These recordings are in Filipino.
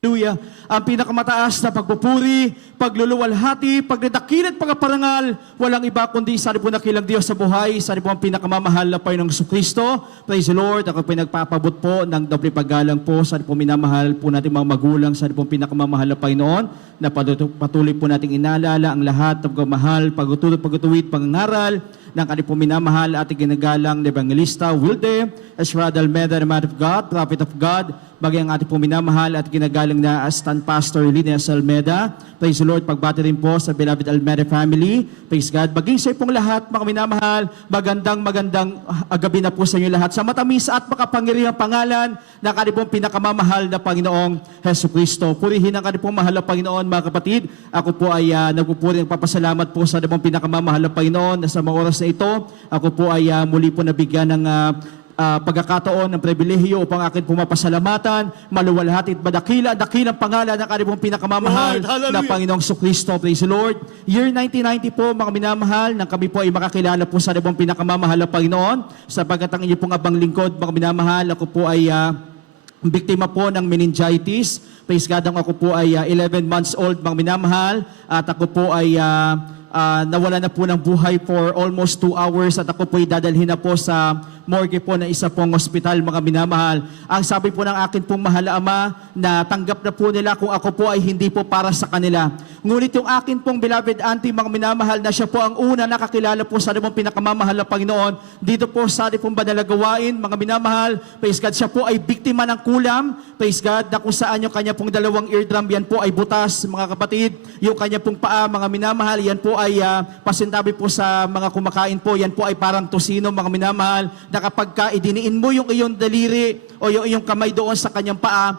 Hallelujah. Ang pinakamataas na pagpupuri, pagluluwalhati, pagdadakil at pagpaparangal, walang iba kundi sa po nakilang Diyos sa buhay, sa po ang pinakamamahal na Panginoong Kristo. Praise the Lord. Ako pinagpapabot po ng doble paggalang po sa po minamahal po natin mga magulang, sa po ang pinakamamahal na Panginoon, na patuloy po nating inaalala ang lahat ng pagmamahal, pagtutuwid, pangangaral ng ating po minamahal at ginagalang na Evangelista Wilde Esmeralda Almeda, the man of God, prophet of God, bagay ang ating po minamahal at ginagalang na Assistant Pastor Linus Almeda. Praise the Lord. Pagbati rin po sa beloved Almeda family. Praise God. Baging sa pong lahat, mga minamahal, magandang gabi na po sa inyo lahat. Sa matamis at makapangyarihang pangalan ng ating pong pinakamamahal na Panginoong Hesus Kristo. Purihin ang ating pong mahal na Panginoon, mga kapatid. Ako po ay nagpupuri, nagpapasalamat po sa ating pong pinakamamahal na Panginoon na sa mga oras na ito. Ako po ay muli po nabigyan ng pagkakataon ng pribilehiyo upang akin pumapasalamatan, maluwalhati at dakilang pangalan ng ating pong pinakamamahal na Panginoong Kristo. Praise the Lord. Year 1990 po, mga minamahal, nang kami po ay makakilala po sa ating pong pinakamamahal na Panginoon, sapagkat ang inyo pong abang lingkod, mga minamahal, ako po ay biktima po ng meningitis. Praise God, ako po ay 11 months old, mga minamahal, at ako po ay nawala na po ng buhay for almost 2 hours at ako po ay dadalhin na po sa morgue po ng isa pong ospital, mga minamahal. Ang sabi po ng akin pong mahal na ama na tanggap na po nila kung ako po ay hindi po para sa kanila. Ngunit yung akin pong beloved auntie, mga minamahal, na siya po ang una nakakilala po sa ating pinakamamahal na Panginoon dito po sa ating pong banal na gawain, mga minamahal. Praise God, siya po ay biktima ng kulam. Praise God, na kung saan yung kanya pong dalawang eardrum, yan po ay butas, mga kapatid. Yung kanya pong paa, mga minamahal, yan po ay pasintabi po sa mga kumakain po, yan po ay parang tosino, mga minamahal, na kapag ka idiniin mo yung iyong daliri o yung iyong kamay doon sa kanyang paa,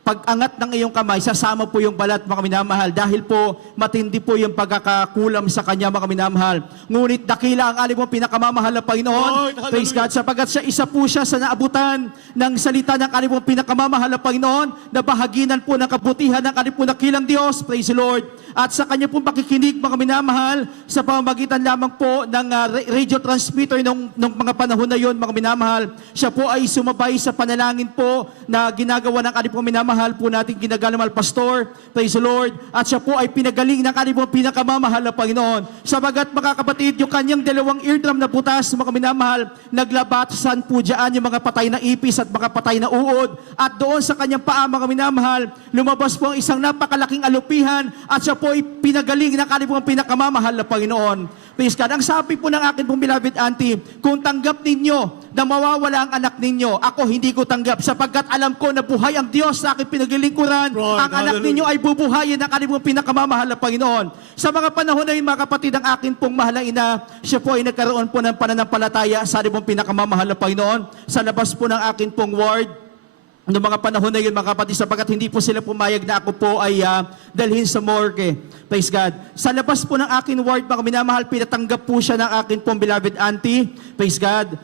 pag-angat ng iyong kamay, sasama po yung balat, mga minamahal, dahil po matindi po yung pagkakakulam sa kanya, mga minamahal. Ngunit dakila ang aling pong pinakamamahal na Panginoon. Praise God, sapagkat siya isa po siya sa naabutan ng salita ng aling pong pinakamamahal na Panginoon, na bahaginan po ng kabutihan ng aling pong nakilang Diyos. Praise the Lord. At sa kanya pong pakikinig, mga minamahal, sa pamamagitan lamang po ng radio transmitter nung mga panahon na yon, mga minamahal, siya po ay sumabay sa panalangin po na ginagawa ng ating pong minamahal po nating ginagalamal pastor. Praise the Lord. At siya po ay pinagaling ng ating pong pinakamamahal na Panginoon. Sabagat, mga kapatid, yung kanyang dalawang eardrum na butas, mga minamahal, naglabatasan po dyan yung mga patay na ipis at mga patay na uod. At doon sa kanyang paa, mga minamahal, lumabas po ang isang napakalaking alupihan at siya po ay pinagaling ng ating pong pinakamamahal na Panginoon. Praise God. Ang sabi po ng akin pong beloved auntie, kung tanggap ninyo na mawawala ang anak ninyo, ako hindi ko tanggap, sapagkat alam ko na buhay ang Diyos sa aking pinaglilingkuran. Ang anak ninyo ay bubuhayin ng aking pong pinakamamahal na Panginoon. Sa mga panahon na yun, mga kapatid, ang akin pong mahal na ina, siya po ay nagkaroon po ng pananampalataya sa aking pong pinakamamahal na Panginoon. Sa labas po ng akin pong ward, noong mga panahon na yun, mga kapatid, sapagkat hindi po sila pumayag na ako po ay dalhin sa morgue. Praise God. Sa labas po ng akin ward, mga minamahal, pinatanggap po siya ng akin pong beloved auntie. Praise God.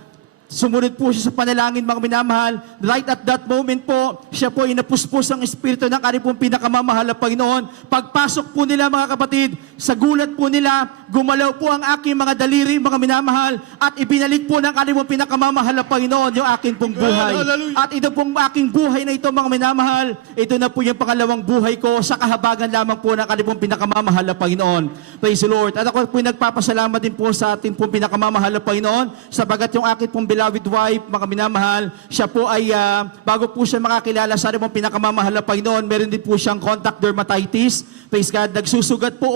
Sumunod po siya sa panalangin, mga minamahal. Right at that moment po, siya po ay napuspos ang espiritu ng ating pong pinakamamahal na Panginoon. Pagpasok po nila, mga kapatid, sa gulat po nila, gumalaw po ang aking mga daliri, mga minamahal, at ibinalik po ng ating pong pinakamamahal na Panginoon yung aking pong buhay. At ito pong aking buhay na ito, mga minamahal, ito na po yung pangalawang buhay ko sa kahabagan lamang po ng ating pong pinakamamahal na Panginoon. Praise the Lord. At ako po nagpapasalamat din po sa ating pong pinakamamahal na Panginoon, sabagat yung aking pong beloved wife, mga minamahal, siya po ay, bago po siya makakilala sa ating pong pinakamamahal na Panginoon, meron din po siyang contact dermatitis. Praise God. Nagsusugat po,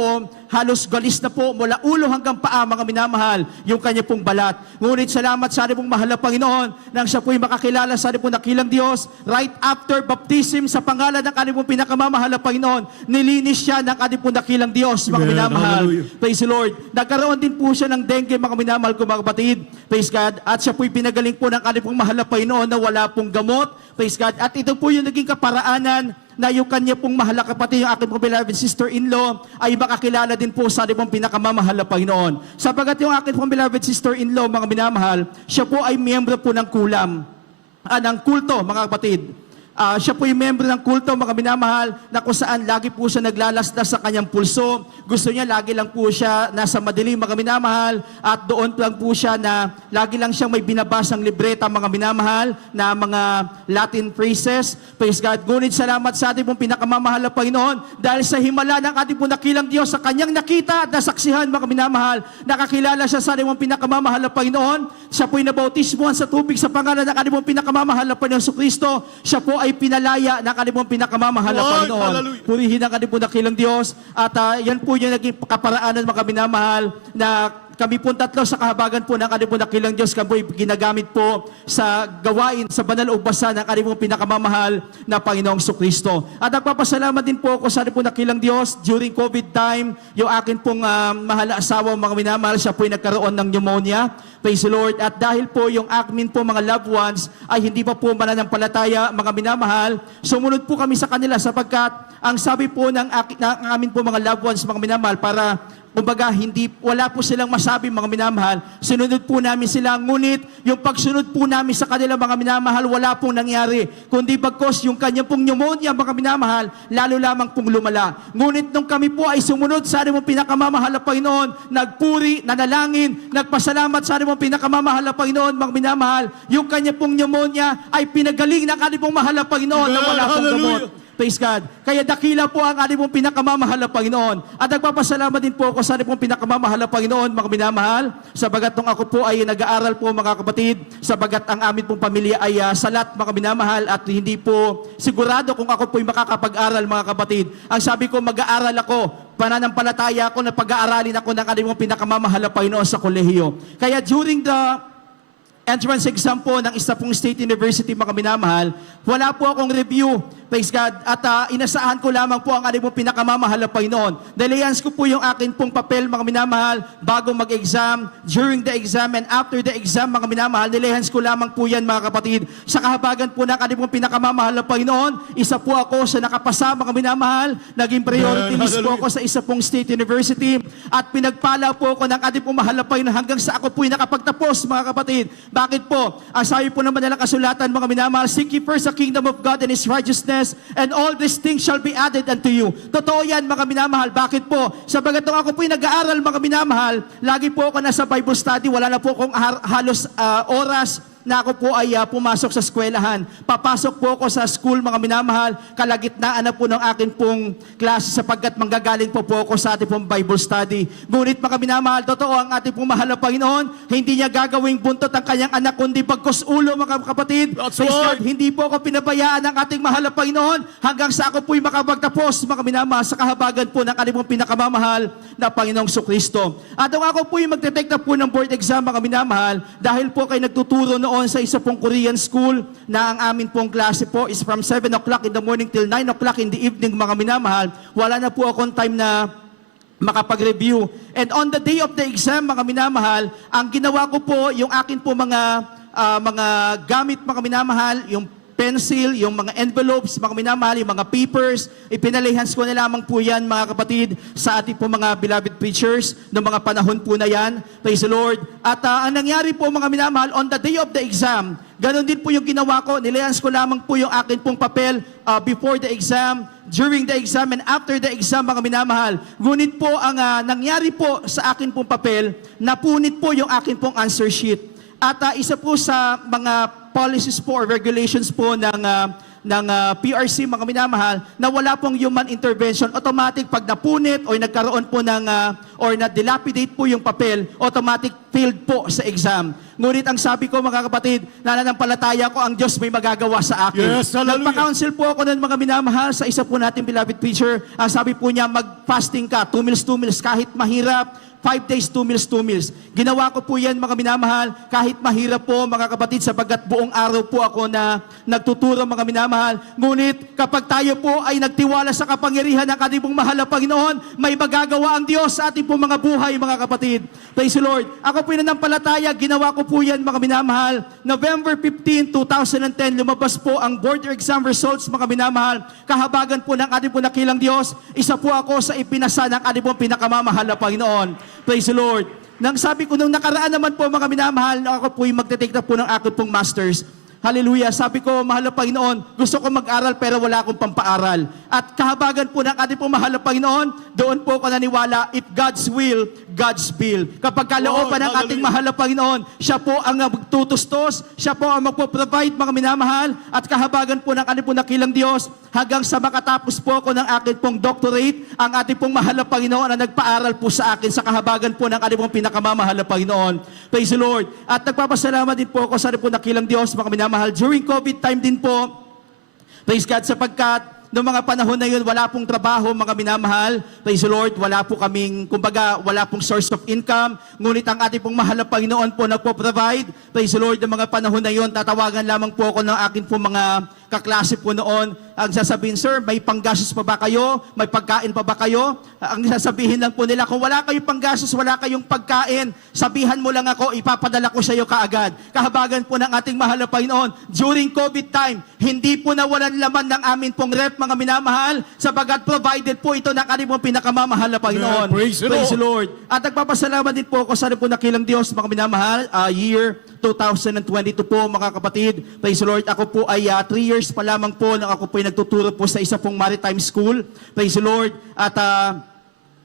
halos galis na po mula ulo hanggang paa, mga minamahal, yung kanya pong balat. Ngunit salamat sa ating pong mahal na Panginoon, nang siya po ay makakilala sa ating pong nakilang Diyos, right after baptism sa pangalan ng ating pong pinakamamahal na Panginoon, nilinis siya ng ating pong nakilang Diyos, mga minamahal. Praise the Lord. Nagkaroon din po siya ng dengue, mga minamahal ko, mga kapatid. Praise God. At siya po pinagaling po ng ating pong mahal na Panginoon na wala pong gamot. Praise God. At ito po yung naging kaparaanan na yung kanya pong mahal na kapatid, yung aking pong beloved sister-in-law, ay makakilala din po sa ating pong pinakamamahal na Panginoon. Sapagat yung aking pong beloved sister-in-law, mga minamahal, siya po ay miyembro po ng kulam, ng kulto, mga kapatid. Siya po yung member ng kulto, mga minamahal, na kung saan lagi po siya naglalaslas sa kanyang pulso. Gusto niya, lagi lang po siya nasa madilim, mga minamahal, at doon lang po siya na lagi lang siyang may binabasang libreta, mga minamahal, na mga Latin phrases. Praise God. Ngunit salamat sa ating pong pinakamamahal na Panginoon, dahil sa himala ng ating pong nakilang Diyos, sa kanyang nakita at nasaksihan, mga minamahal, nakakilala siya sa ating pong pinakamamahal na Panginoon. Siya po ay nabautismuhan sa tubig sa pangalan ng ating pong pinakamamahal na Panginoon Jesucristo. Siya po ay pinalaya ng ating pong pinakamamahal na Panginoon. Purihin ang ating pong nakilang Diyos. At yan po yung naging kaparaanan, mga minamahal, na kami po tatlo sa kahabagan po ng ating pong nakilang Diyos, kami po ginagamit po sa gawain, sa banal o basa ng ating pong pinakamamahal na Panginoong Jesucristo. At nagpapasalamat din po ako sa ating pong nakilang Diyos during COVID time, yung akin pong mahal na asawa, mga minamahal, siya po ay nagkaroon ng pneumonia. Praise the Lord. At dahil po yung amin po mga loved ones ay hindi pa po mananampalataya, mga minamahal, sumunod po kami sa kanila sapagkat ang sabi po ng amin po mga loved ones, mga minamahal, para kumbaga, wala po silang masabi, mga minamahal. Sinunod po namin sila. Ngunit, yung pagsunod po namin sa kanila, mga minamahal, wala pong nangyari. Kundi bagkos, yung kanyang pong pneumonia, mga minamahal, lalo lamang pong lumala. Ngunit nung kami po ay sumunod sa ating pong pinakamamahal na Panginoon, nagpuri, nanalangin, nagpasalamat sa ating pong pinakamamahal na Panginoon, mga minamahal, yung kanyang pong pneumonia ay pinagaling ng ating pong mahal na Panginoon na wala pong gamot. Praise God. Kaya dakila po ang ating pong pinakamamahal na Panginoon. At nagpapasalamat din po ako sa ating pong pinakamamahal na Panginoon, mga minamahal, sabagat nung ako po ay nag-aaral po, mga kapatid, sabagat ang amin pong pamilya ay salat, mga minamahal, at hindi po sigurado kung ako po ay makakapag-aral, mga kapatid. Ang sabi ko, mag-aaral ako, pananampalataya ako na pag-aaralin ako ng ating pong pinakamamahal na Panginoon sa kolehiyo. Kaya during the entrance exam po ng isa pong State University, mga minamahal, wala po akong review. Praise God. At inasahan ko lamang po ang ating pong pinakamamahal na Panginoon. Daliyans ko po yung akin pong papel, mga minamahal, bago mag-exam, during the exam, and after the exam, mga minamahal, nilihans ko lamang po yan, mga kapatid. Sa kahabagan po ng ating pong pinakamamahal na Panginoon, isa po ako sa nakapasa, mga minamahal, naging priority list po ako sa isa pong State University, at pinagpala po ako ng ating pong mahal na Panginoon hanggang sa ako po'y nakapagtapos, mga kapatid. Bakit po? Ang sabi po naman nilang kasulatan, mga minamahal, seek ye first the kingdom of God and His righteousness, and all these things shall be added unto you. Totoo yan, mga minamahal. Bakit po? Sabagat nung ako po'y nag-aaral, mga minamahal, lagi po ako nasa Bible study, wala na po akong halos oras na ako po ay pumasok sa eskwelahan. Papasok po ako sa school, mga minamahal, kalagitnaan na po ng akin pong klase sapagkat manggagaling po ako sa ating pong Bible study. Ngunit, mga minamahal, totoo ang ating pong mahal na Panginoon, hindi niya gagawing buntot ang kanyang anak, kundi pagkos ulo, mga kapatid. God, hindi po ako pinabayaan ng ating mahal na Panginoon hanggang sa ako po'y makapagtapos, mga minamahal, sa kahabagan po ng ating pong pinakamamahal na Panginoong Jesucristo. At kung ako po'y magte-take na po ng board exam, mga minamahal, dahil po kayo nagtuturo noon sa isa pong Korean school na ang amin pong klase po is from 7 o'clock in the morning till 9 o'clock in the evening, mga minamahal, wala na po akong time na makapag-review. And on the day of the exam, mga minamahal, ang ginawa ko po, yung akin po mga gamit, mga minamahal, yung pencil, yung mga envelopes, mga minamahal, yung mga papers, ipinalihans ko na lamang po yan, mga kapatid, sa ating po mga beloved preachers ng mga panahon po na yan. Praise the Lord. At ang nangyari po, mga minamahal, on the day of the exam, ganon din po yung ginawa ko, nilihans ko lamang po yung akin pong papel before the exam, during the exam, and after the exam, mga minamahal. Ngunit po, ang nangyari po sa akin pong papel, napunit po yung akin pong answer sheet. At isa po sa mga policies po or regulations po ng PRC, mga minamahal, na wala pong human intervention. Automatic, pag napunit o nagkaroon po or na-dilapidate po yung papel, automatic failed po sa exam. Ngunit ang sabi ko, mga kapatid, nananampalataya ko ang Diyos may magagawa sa akin. Yes, hallelujah. Nagpa-counsel po ako ng mga minamahal sa isa po nating beloved preacher. Ang sabi po niya, mag-fasting ka, 2 meals, kahit mahirap, 5 days, 2 meals. Ginawa ko po yan, mga minamahal, kahit mahirap po, mga kapatid, sapagkat buong araw po ako na nagtuturo, mga minamahal. Ngunit kapag tayo po ay nagtiwala sa kapangyarihan ng ating pong mahal na Panginoon, may magagawa ang Diyos sa ating pong mga buhay, mga kapatid. Praise the Lord. Ako po nanampalataya, ginawa ko po yan, mga minamahal. November 15, 2010, lumabas po ang board exam results, mga minamahal. Kahabagan po ng ating pong nakilang Diyos, isa po ako sa ipinasa ng ating pong pinakamamahal na Panginoon. Praise the Lord. Nang sabi ko, nung nakaraan naman po, mga minamahal, na ako po'y magte-take na po ng aking pong masters. Hallelujah. Sabi ko, mahal na Panginoon, gusto ko mag-aral pero wala akong pampaaral. At kahabagan po ng ating pong mahal na Panginoon, doon po ako naniwala, if God's will, God's bill. Kapag kalooban ng ating mahal na Panginoon, siya po ang magtutustos, siya po ang magpo-provide, mga minamahal, at kahabagan po ng ating pong nakilang Diyos, hanggang sa makatapos po ako ng akin pong doctorate, ang ating pong mahal na Panginoon na nagpaaral po sa akin sa kahabagan po ng ating pong pinakamamahal na Panginoon. Praise the Lord. At nagpapasalamat din po ako sa ating pong nakilang Diyos, mga minamahal. During COVID time din po, praise God, sapagkat noong mga panahon na yun, wala pong trabaho, mga minamahal. Praise the Lord, wala po kaming, kumbaga, wala pong source of income. Ngunit ang ating pong mahal na Panginoon po nagpo-provide. Praise the Lord, ng mga panahon na yun, tatawagan lamang po ako ng akin pong mga kaklase po noon. Ang sasabihin, sir, may panggastos pa ba kayo? May pagkain pa ba kayo? Ang sasabihin lang po nila, kung wala kayong panggastos, wala kayong pagkain, sabihan mo lang ako, ipapadala ko sa iyo kaagad. Kahabagan po ng ating mahal na Panginoon, during COVID time, hindi po nawalan laman ng amin pong rep, mga minamahal, sabagat provided po ito ng ating pong pinakamamahal na Panginoon. Praise the Lord. At nagpapasalamat din po ako sa po nakilang Diyos, mga minamahal, year 2022 po, mga kapatid. Praise the Lord. Ako po ay 3 years pa lamang po nang ako po ay nagtuturo po sa isa pong maritime school. Praise the Lord. At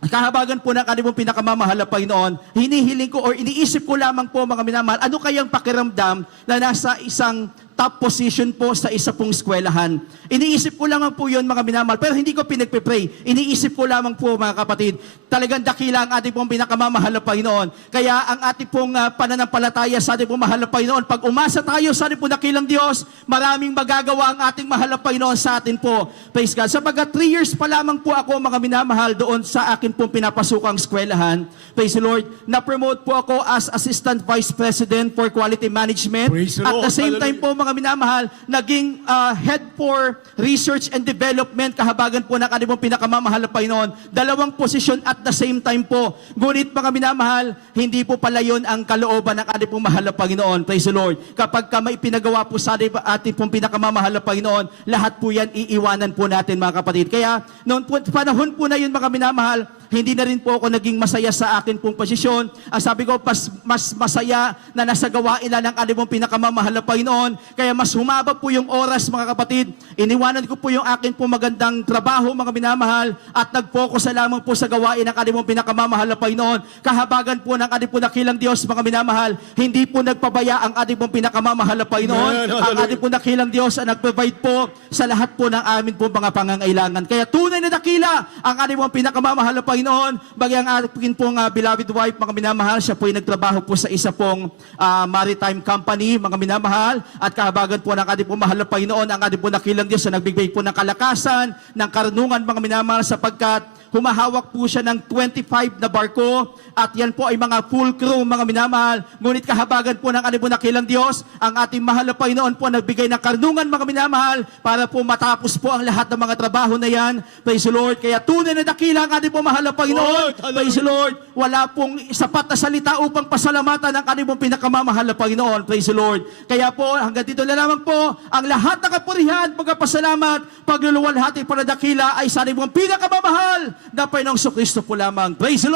kahabagan po ng ating pinakamamahal na Panginoon, hinihiling ko or iniisip ko lamang po, mga minamahal, ano kayang pakiramdam na nasa isang top position po sa isa pong eskwelahan. Iniisip ko lamang po yun, mga minamahal, pero hindi ko pinagpipray. Iniisip ko lamang po, mga kapatid, talagang dakila ang ating pong pinakamamahal na Panginoon. Kaya ang ating pong pananampalataya sa ating pong mahal na Panginoon, pag umasa tayo sa ating pong dakilang Diyos, maraming magagawa ang ating mahal na Panginoon sa atin po. Praise God. Sapagat 3 years pa lamang po ako, mga minamahal, doon sa akin pong pinapasukang eskwelahan. Praise the Lord. Na-promote po ako as Assistant Vice President for Quality Management. Praise the At Lord. the same time Hallelujah. po, mga minamahal, naging Head for Research and Development, kahabagan po ng ating pong pinakamamahal na Panginoon. 2 posisyon at the same time po. Ngunit, mga minamahal, hindi po pala yun ang kalooban ng ating pong mahal na Panginoon. Praise the Lord. Kapag may pinagawa po sa ating pong pinakamamahal na Panginoon, lahat po yan iiwanan po natin, mga kapatid. Kaya, noong panahon po na yun, mga minamahal, hindi na rin po ako naging masaya sa akin pong posisyon. Ang sabi ko, mas masaya na nasa gawain na ng ating pong pinakamamahal na Panginoon. Kaya mas humaba po yung oras, mga kapatid. Iniwanan ko po yung akin pong magandang trabaho, mga minamahal, at nag-focus na lamang po sa gawain ng ating pong pinakamamahal na Panginoon. Kahabagan po ng ating pong dakilang Diyos, mga minamahal, hindi po nagpabaya ang ating pong pinakamamahal na Panginoon. Ang ating pong dakilang Diyos ang nag-provide po sa lahat po ng amin pong mga pangangailangan. Kaya tunay na dakila ang ating pong pinakamamahal na Panginoon. Bagay ang ating pong beloved wife, mga minamahal, siya po ay nagtrabaho po sa isa pong maritime company, mga minamahal, at kahabagan po ng ating pong mahal na Panginoon, ang ating pong dakilang Diyos na nagbigay po ng kalakasan, ng karunungan, mga minamahal, sapagkat humahawak po siya ng 25 na barko, at yan po ay mga full crew, mga minamahal. Ngunit kahabagan po ng ating pong dakilang Diyos, ang ating mahal na Panginoon po nagbigay ng karunungan, mga minamahal, para po matapos po ang lahat ng mga trabaho na yan. Praise the Lord. Kaya tunay na dakila ang ating pong mahal na Panginoon. Praise the Lord. Wala pong sapat na salita upang pasalamatan ang ating pong pinakamamahal na Panginoon. Praise the Lord. Kaya po, hanggang dito na lamang po, ang lahat ng kapurihan, pagpapasalamat, pagluluwalhati para dakila ay sa ating pong pinakamamahal na Panginoong Kristo po lamang. Praise the Lord.